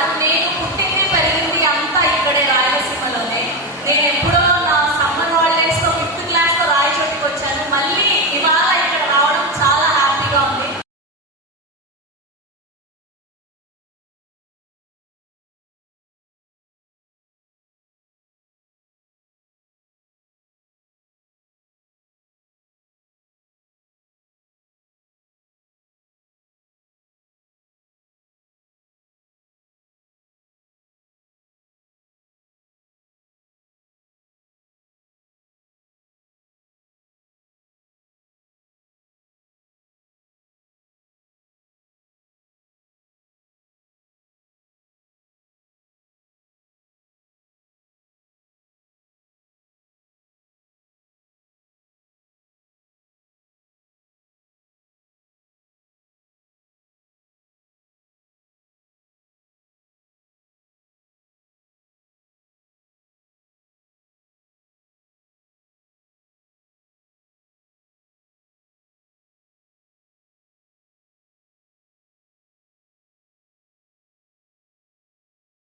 నేను పుట్టింది పెరిగింది అంతా ఇక్కడే రాయలసీమలోనే. నేను ఎప్పుడో నా సమ్మర్ హాలిడేస్ లో 5th క్లాస్ లో రాయచోటికి వచ్చాను. మళ్ళీ ఇవాళ ఇక్కడ రావడం చాలా హ్యాపీగా ఉంది.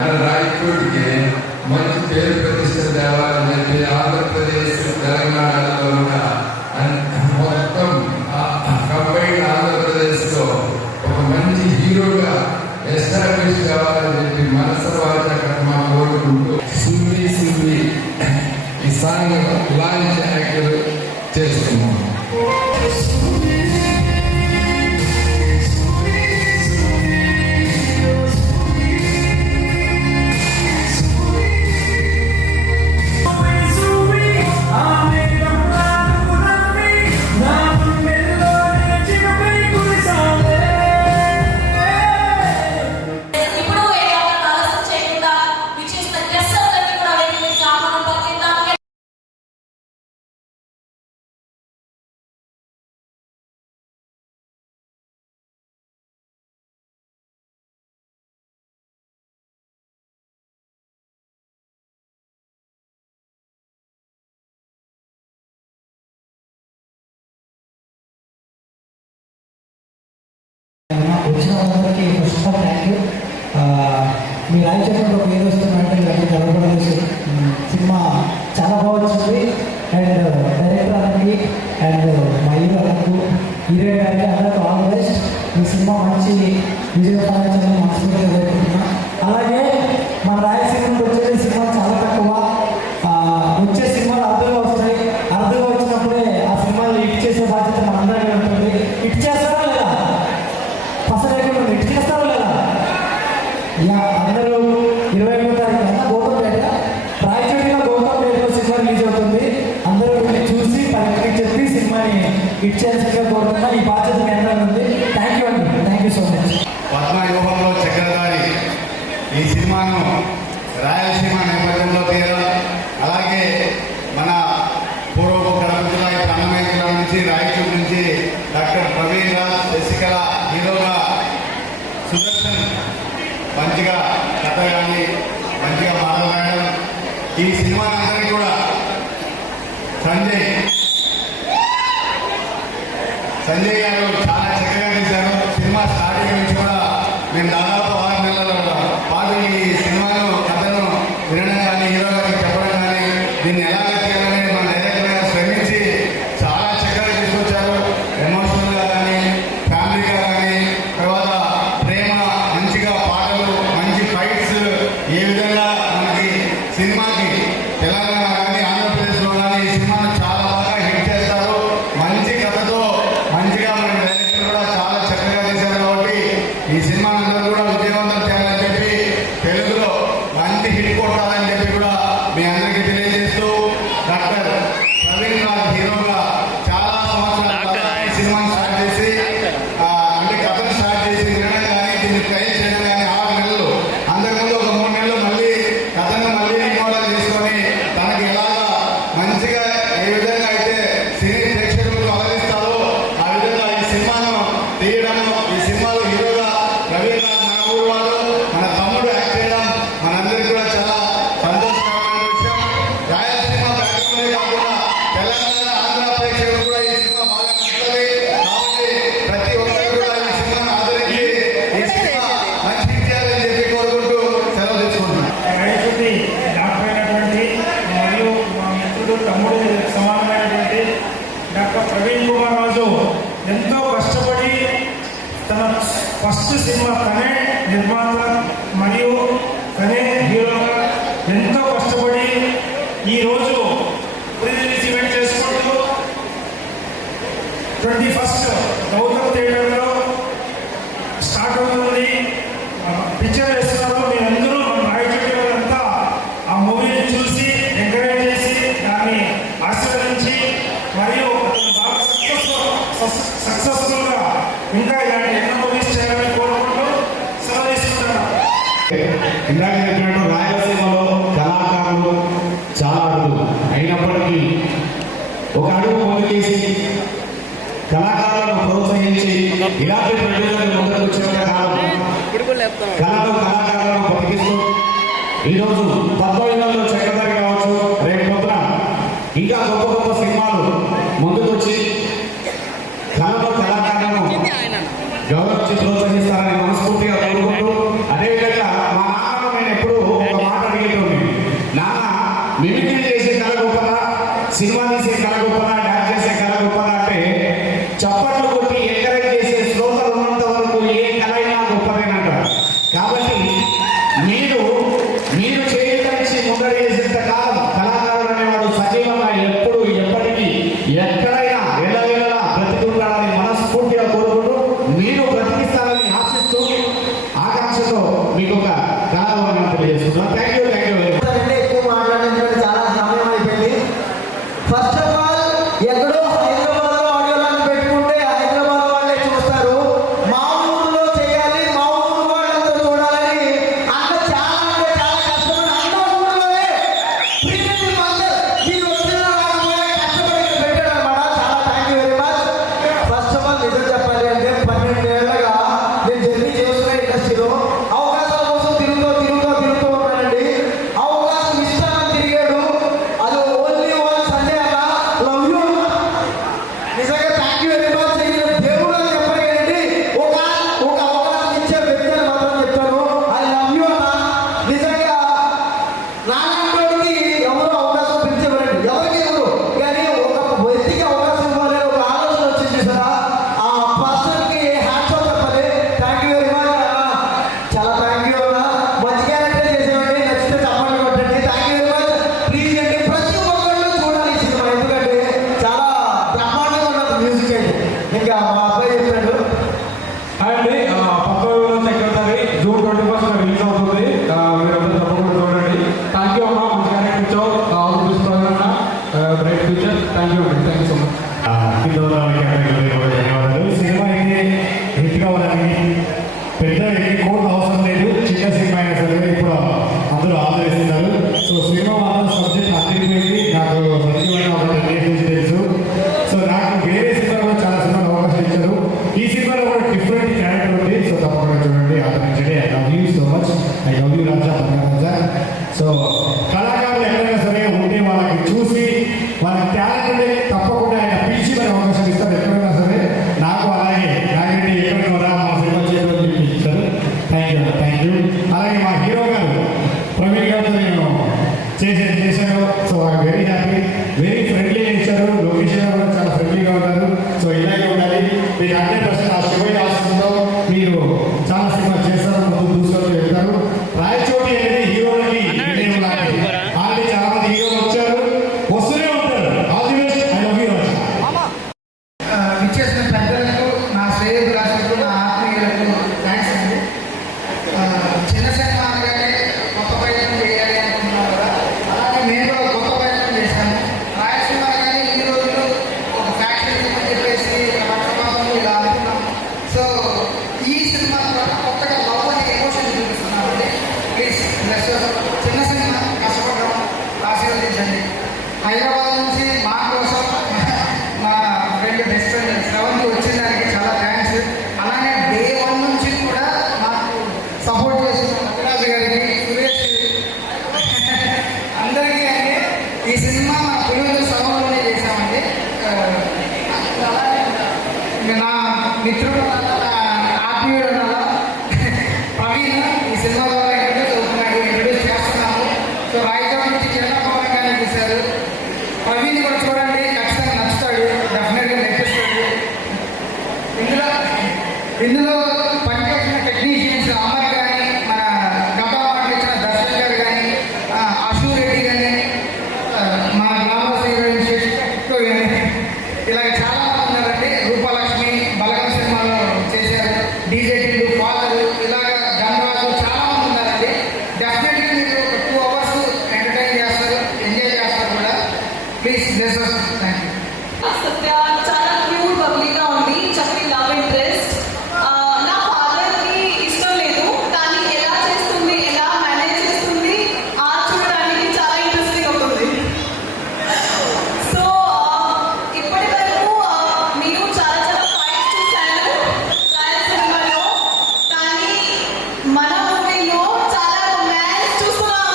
రాయచోటికి మంచి పేరు ప్రతిష్ట తేవాలని చెప్పి ఆంధ్రప్రదేశ్ తెలంగాణలో ఉన్న మొత్తం కంబైన్ ఆంధ్రప్రదేశ్ లో ఒక మంచి హీరోగా ఎస్టాబ్లిష్ కావాలని చెప్పి మనసవాచ కర్మ కోరుకుంటూ సుల్లి ఈ సాంగ్ లాంచ్ యాక్ట్ చేస్తున్నాం. వచ్చిన వాళ్ళందరికీ ఫస్ట్ ఆఫ్ థ్యాంక్ యూ. మీ రాయచోటిలో పేరు వస్తుందంటే ఇవన్నీ గర్వపడలేదు. సినిమా చాలా బాగా వచ్చింది. అండ్ డైరెక్టర్ అన్నకి అండ్ మా హీరో అన్నకు హీరోయిన్ గారికి అందరికీ ఆల్ ది బెస్ట్. ఈ సినిమా మంచి విజయం సాధించాలని మనస్ఫూర్తిగా కోరుకుంటున్నా. అలాగే మన రాయలసీమ నుండి వచ్చే సినిమా చాలా తక్కువ. వచ్చే సినిమాలు అర్థంగా వస్తాయి. అర్థంగా వచ్చినప్పుడే ఆ సినిమాలు హిట్ చేసే బాధ్యత మనందరికీ ఉంటుంది. హిట్ చేస్తారా లేదా? హిట్ చేస్తారా లేదా? అందరూ 21వ తారీఖున గౌతంపేట రాయచోటిలో గౌతంపేటలో సినిమా రిలీజ్ అవుతుంది. అందరూ వెళ్ళి చూసి పనికి చెప్పి సినిమాని హిట్ చేయాల్సిందిగా కోరుతున్నా. ఈ బాధ్యత మీ అందరూ ఉంది. థ్యాంక్ యూ అండి. Thank you so much. పద్మవ్యూహంలో చక్రధారి ఈ సినిమాను రాయలసీమ నేపథ్యంలో తీయడం, అలాగే మన పూర్వపు కడప జిల్లా అన్నమయ్య నుంచి రాయచూరు నుంచి డాక్టర్ ప్రవీణ్ రాజ్, శశికళ హీరోగా, సుదర్శన్ మంచిగా కథ కానీ మంచిగా మాట్లాడడం, ఈ సినిమా అందరికీ కూడా సంజయ్ గారు చాలా చక్కగా తీశారు. సినిమా స్టార్టింగ్ నుంచి కూడా మేము దాదాపు 6 నెలల పాటు ఈ సినిమాను కథను వినడం కానీ హీరో గారికి చెప్పడం కానీ దీన్ని ఎలా తీయాలని మన డైరెక్టర్ గారు శ్రమించి చాలా చక్కగా తీసుకొచ్చారు. ఎమోషనల్గా కానీ ఫ్యామిలీగా కానీ తర్వాత ప్రేమ, మంచిగా పాటలు, మంచి ఫైట్స్, ఏ విధంగా మనకి సినిమాకి తెలంగాణ కానీ ఆంధ్రప్రదేశ్లో కానీ ఈ సినిమాను చాలా బాగా హిట్ చేస్తారు. మంచి కథతో మంచిగా మన డైరెక్టర్ కూడా చాలా చక్కగా తీశారు. కాబట్టి ఈ సినిమా అందరూ కూడా తన ఫస్ట్ సినిమా తనే నిర్మాత మరియు తనే హీరోగా ఎంతో కష్టపడి ఈరోజు ప్రీ రిలీజ్ ఈవెంట్ చేసుకుంటూ 21st గౌతమ్ థియేటర్లో స్టార్ట్ అవుతుంది. పిక్చర్ వేస్తున్నారు. మీరందరూ మన రాయచోటి వాళ్ళంతా ఆ మూవీని చూసి ఎంకరేజ్ చేసి దాన్ని ఆశీర్వదించి మరియు బాగా సక్సెస్ఫుల్గా ఇంకా ఇలాంటి ఎన్నో మూవీస్ చేయాలని కోరుకుంటూ సెలవు తీసుకుంటున్నాను. ఇందాక చెప్పినట్టు రాయలసీమలో కళాకారులు చాలా అడుగులు అయినప్పటికీ ఒక అడుగు ముందుకేసి కళాకారులను ప్రోత్సహించి ఇలాంటి ప్రజలను ముందుకు వచ్చే కాలం కళలు కళాకారులను బతికిస్తూ ఈరోజు పద్మవ్యూహంలో చక్రధారి కావచ్చు, రేపు పొద్దున ఇంకా గొప్ప గొప్ప సినిమాలు ముందుకు వచ్చి కళలు కళాకారులను గౌరవించి ప్రోత్సహిస్తారని మనస్ఫూర్తిగా కోరుకుంటూ, అదేవిధంగా మా నాన్న నేను ఎప్పుడు ఒక మాట అడిగేటోని, నాన్న మిమిక్రీ చేసే కళ గొప్పదా, సినిమా తీసే కళ గొప్పదా, డాన్స్ చేసే కళ గొప్పదా అంటే చప్పట్లు కొట్టి ఎంకరేజ్ చేసే శ్రోతలు ఉన్నంత వరకు ఏ కళ అయినా గొప్పదేనంటారు. కాబట్టి మీరు చేయడానికి ముందర చేసేంత కాలం కళాకారుడు అనేవాడు సజీవంగా ఎప్పుడు ఎప్పటికీ ఎక్కడైనా ఎల్లవేళలా బ్రతికుంటాడని మనస్ఫూర్తిగా కోరుకుంటూ, మీరు బ్రతికిస్తారని ఆశిస్తూ ఆకాంక్షతో మీకు ఒక కళాభవనం తెలియజేస్తున్నాను. Thank you very much. ఎక్కువ మాట్లాడడానికి చాలా సమయం అయిపోయింది. ఫస్ట్ ఆఫ్ ఆల్ ఎక్కడో హైదరాబాద్ లో ఆడియోలను పెట్టుకుంటే హైదరాబాద్ వాళ్ళే చూస్తారు. మా ఊర్లో చేయాలి, మా ఊరు వాళ్ళందరూ చూడాలని అన్న చాలా అంటే చాలా కష్టపడి అన్న ఊర్లోనే ప్రీమియం ఫంక్షన్ మీరు వచ్చిన రాకపోయినా కష్టపడి పెట్టాడు అనమాట. చాలా thank you very much. First of all నిజం చెప్పాలి అంటే 12 ఏళ్ళగా నేను జర్నీ చేస్తున్న ఇండస్ట్రీలో అవకాశాల కోసం తిరుగుతూ ఉన్నానండి. అవకాశం ఇస్తానని తిరిగాడు. అది ఓన్లీ వన్ సండే అన్న. లవ్ యూ అన్న. నిజంగా థ్యాంక్ యూ వెరీ మచ్. నేను దేవుడు అని చెప్పాను కదండి, ఒక అవకాశం ఇచ్చే వ్యక్తి అని మాత్రం చెప్తాను. ఐ లవ్ యూ అన్న. నిజంగా నాలాంటి ఎవరు అవకాశం పిలిచేవారండి, ఎవరికి ఎవరు కానీ ఒక వ్యక్తికి అవకాశం ఇవ్వాలి ఒక ఆలోచన వచ్చింది సార్. ఆ పర్సన్కి హ్యాట్స్ ఆఫ్ చెప్పాలి. థ్యాంక్ యూ వెరీ మచ్ అన్న. చాలా థ్యాంక్ యూ అన్న. మంచి క్యారెక్టర్ చేసేవాడి, నచ్చితే చెప్పండి కొట్టండి. Thank you very much. Please అండి ప్రతి ఒక్కళ్ళు చూడాలి ఈ సినిమా, ఎందుకంటే చాలా బ్రహ్మాండంగా ఉన్నది మ్యూజిక్ అయితే. ఇంకా మా అబ్బాయి చెప్పాడు. అండి పద్మవ్యూహంలో చక్రధారి జూన్ 21st రిలీజ్ అవుతుంది. మీరందరూ తప్పకుండా చూడండి. థ్యాంక్ యూ అమ్మా, మంచి క్యారెక్టర్ ఇచ్చావు. ఆల్ ది బెస్ట్ అన్న, బ్రైట్ ఫ్యూచర్. థ్యాంక్ యూ అండి, థ్యాంక్ యూ సో మచ్. ధన్యవాదాలు. సినిమా అయితే హిట్ కావాలని పెద్ద కోట్ అవసరం లేదు, చిన్న సినిమా అయినా సరే ఇప్పుడు అందరూ ఆదరిస్తున్నారు. సో సినిమా మాత్రం సబ్జెక్ట్ అన్నిటికీ నాకు సత్యమైన ఒక గురించి తెలుసు. సో నాకు వేరే సినిమా కూడా చాలా సినిమాలు అవకాశం ఇచ్చారు. ఈ సినిమాలో కూడా డిఫరెంట్ క్యారెక్టర్ ఉంది. సో తప్పకుండా చూడండి, ఆదరించండి. I love you so much. I love you Raja Raja. So కళాకారులు ఎక్కడైనా సరే ఉంటే వాళ్ళకి చూసి వాళ్ళ టాలెంట్ తప్పకుండా ఆయన పిలిచి మరి అవకాశం ఇస్తారు ఎక్కడైనా సరే. నాకు అలాగే నాగరెడ్డి ఎక్కడికి రా మా సినిమా చేయడం ఇచ్చారు. Thank you. అలాగే మా హీరో గారు ప్రవీణ్ గారితో నేను చేశాను. So I very happy. Very friendly ఇచ్చారు. లొకేషన్ కూడా చాలా ఫ్రెండ్లీగా ఉన్నారు. సో ఇలాగే ఉండాలి. మీరు 100% ఆ శివయ్య ఆశతో మీరు చాలా సినిమా చేస్తారు, ముందు దూసుకొని వెళ్తారు. రాయచోటి అనేది హీరోలకి ఆల్రెడీ చాలా మంది హీరోలు వచ్చారు, వస్తూనే ఉంటారు. All the best. I love you Raja. విచ్చేసిన పెద్దలకు, నా శ్రేయోభిలాషులకు, నా ఆత్మీయులకు థ్యాంక్స్ అండి. చిన్న సినిమా అనగానే గొప్ప ప్రయత్నం చేయాలి అనుకున్నాం కదా, అలాగే మేము కూడా గొప్ప ప్రయత్నం చేశాము. రాయలసీమ అనగానే ఈ రోజులు ఒక ఫ్యాక్టరీ అని చెప్పేసి ఒక పట్టణంలో ఇలా అనుకున్నాం. సో ఈ సినిమా ఇందులో పనిచేసిన టెక్నీషియన్స్ అమర్ కానీ, మన గతంలో ఇచ్చిన దర్శన్ గారు కానీ, అశూ రెడ్డి కానీ, మా గ్రామవాసి కానీ, ఇలాగ చాలా మంది ఉన్నారండి. రూపలక్ష్మి బలగం సినిమాలో చేశారు, డీజేటీలు ఫాదర్, ఇలాగ గంగరాజు చాలా మంది ఉన్నారండి. డెఫినెట్లీ మీరు 2 hours ఎంటర్టైన్ చేస్తారు, ఎంజాయ్ చేస్తారు కూడా. Please this thank you. Satya చాలా క్యూట్ బబ్లీగా ఉంది, చక్కని లవ్ ఇంట్రెస్ట్. నా ఫాదర్ కి ఇష్టం లేదు, కానీ ఎలా చేస్తుంది, ఎలా మేనేజ్ చేస్తుంది చూడడానికి చాలా ఇంట్రెస్టింగ్ అవుతుంది. సో ఇప్పటి వరకు నేను చాలా చాలా ఫైట్స్ చూశాను రాయల్ సినిమాలో, కానీ మన మూవీలో చాలా రొమాన్స్ చూస్తున్నాం.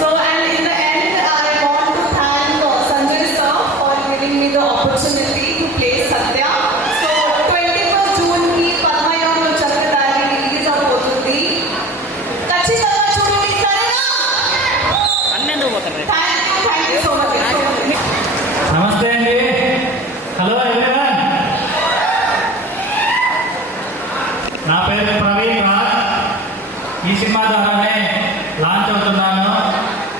So and in the end, I want to thank Sanjay sir for giving me the opportunity to play Satya. So 21st June ki Padmayam Chakradari release avuthundi. ఖచ్చితంగా చూడండి, సరేనా? Thank you so much. నమస్తే అండి. Hello everyone. నా పేరు ప్రవీణ్ రాజ్. ఈ cinema ద్వారానే launch అవుతున్నాను.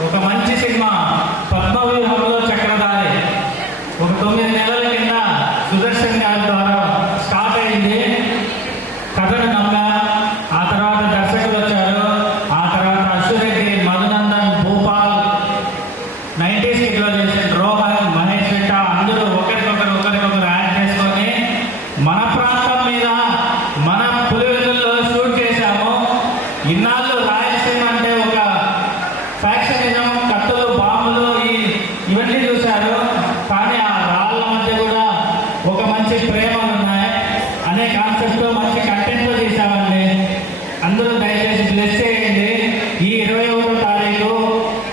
ఒక మంచి సినిమా పద్మవ్యూహంలో చక్రధారి ఒక 9 నెలల కింద సుదర్శన్ గారి ద్వారా స్టార్ట్ అయింది. కథను నమ్మా, ఆ తర్వాత దర్శకులు వచ్చారు, ఆ తర్వాత అశ్వరెడ్డి, మధునందన్, భూపాల్, 90s కిడ్లో చేసిన రోహన్, మహేష్ రెడ్డి అందరూ ఒకరికొకరు యాడ్ చేసుకొని మన ప్రాంతం మీద మన పులివెందుల్లో షూట్ చేశాము. ఇన్నాళ్ళు రాయలసీమ అంటే ఒక ఫ్యాక్షనిజం, కత్తులు, బాంబులు ఇవన్నీ చూశారు. కానీ ఆ రాళ్ళ మధ్య కూడా ఒక మంచి ప్రేమలు ఉన్నాయి అనే కాన్సెప్ట్తో మంచి కంటెంట్తో తీసామండి. అందరూ దయచేసి బ్లెస్ చేయండి. ఈ 21వ తారీఖు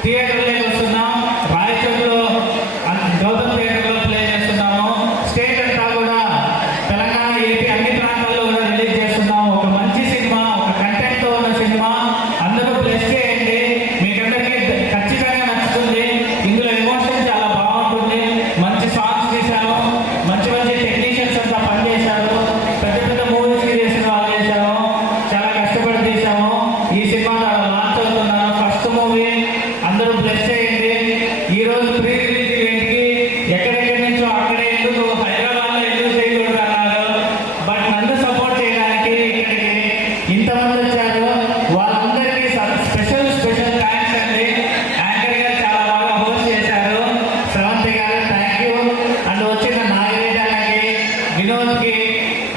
థియేటర్లోకి వస్తున్నాం. రాయచూరులో గౌతమ్ థియేటర్లో ప్లే చేస్తున్నాము. స్టేట్ అంతా కూడా తెలంగాణ, ఏపీ అన్ని ప్రాంతాల్లో కూడా రిలీజ్ చేస్తున్నాము. ఒక మంచి సినిమా, ఒక కంటెంట్తో ఉన్న సినిమా. అందరూ బ్లెస్ చేయండి. మీకందరికీ ఖచ్చితంగా నచ్చుతుంది. ఇందులో ఎమోషన్ చాలా బాగుంటుంది. మంచి సాంగ్స్ తీశాము, మంచి మంచి టెక్నీషియన్స్ అంతా పనిచేశారు. పెద్ద పెద్ద మూవీస్ చేసిన వాళ్ళు చేశాము. చాలా కష్టపడి తీశాము. ఈ సినిమా ద్వారా లాంచ్ అవుతున్నాను, ఫస్ట్ మూవీ. అందరూ బ్లెస్ చేయండి. ఈ రోజు ప్రీ రిలీజ్ ఈవెంట్కి ఎక్కడెక్కడి నుంచో అక్కడే ఎందుకు హైదరాబాద్లో ఎందుకు చేయకూడదు అన్నారు. బట్ నన్ను సపోర్ట్ చేయడానికి ఇక్కడికి ఇంతమంది వచ్చారు. వాళ్ళందరికీ స్పెషల్ థ్యాంక్స్ అండి. యాంకర్ గారు చాలా బాగా హోస్ట్ చేశారు. శ్రవంతి గారు థ్యాంక్ యూ. అండ్ వచ్చిన నాగిరెడ్డి అన్నకి, వినోద్కి,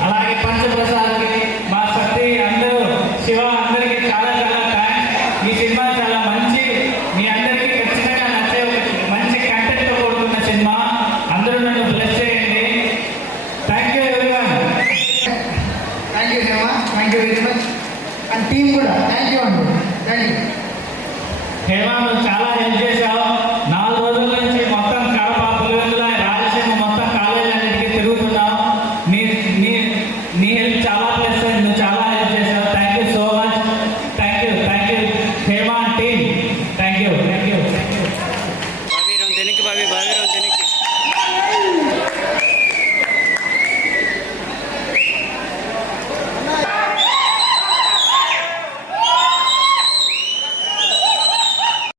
అలాగే పంచప్రసాద్కి, మా సత్తి, అందరూ శివ, అందరికీ చాలా చాలా థ్యాంక్స్. ఈ సినిమా చాలా మంచి, మీ అందరికీ ఖచ్చితంగా నచ్చే ఒక మంచి కంటెంట్తో కూడుకున్న సినిమా. అందరూ నన్ను బ్లెస్ చేయండి. Thank you everyone. Thank you Hema, thank you very much. And team కూడా థ్యాంక్ యూ అండి. Thank you. హేమ, నువ్వు చాలా హెల్ప్